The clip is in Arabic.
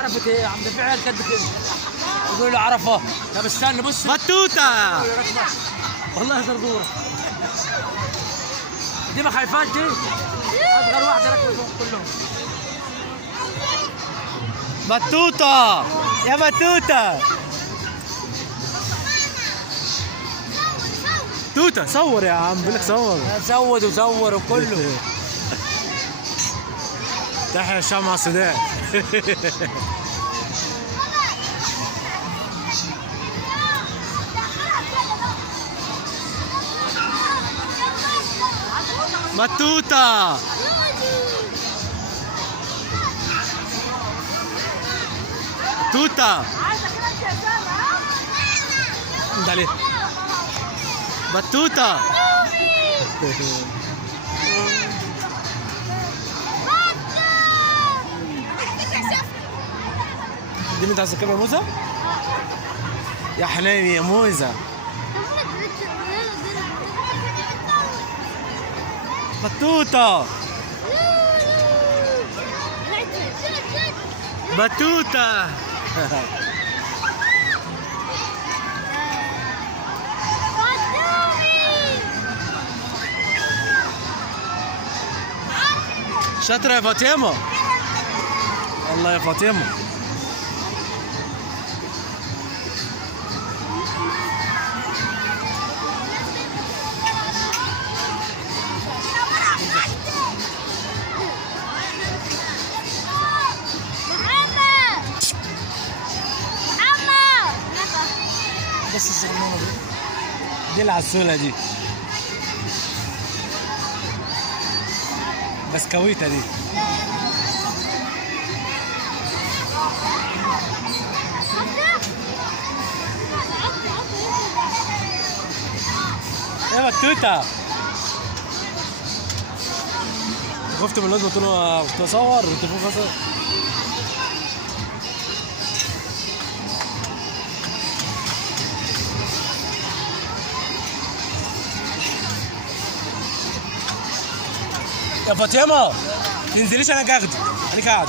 عرفت ايه؟ عم ده في عيال كاتبه كده يقول له عرفه. طب استنى بص بطوطة. والله يا زرزوره دي ما خايفاش دي. اصغر واحده ركبوا كلهم. بطوطة يا بطوطة. توتة صور يا عم، بقول لك صور. زود وزور وكله. تحيا الشام مع السودان. بطوطة. توتة. دالي. بطوطة. دي من تعزك يا موزة؟ يا حنيني يا موزة. بطوطة. بطوطة. شاطرة يا فاطمة. الله يا فاطمة. بس الصغنونة دي العسولة دي، بسكويتة دي. يا بطوطة. خفت من الناس، قلت له كنت بصور والتليفون فصل. يا فاطمة تنزليش، انا قاعد.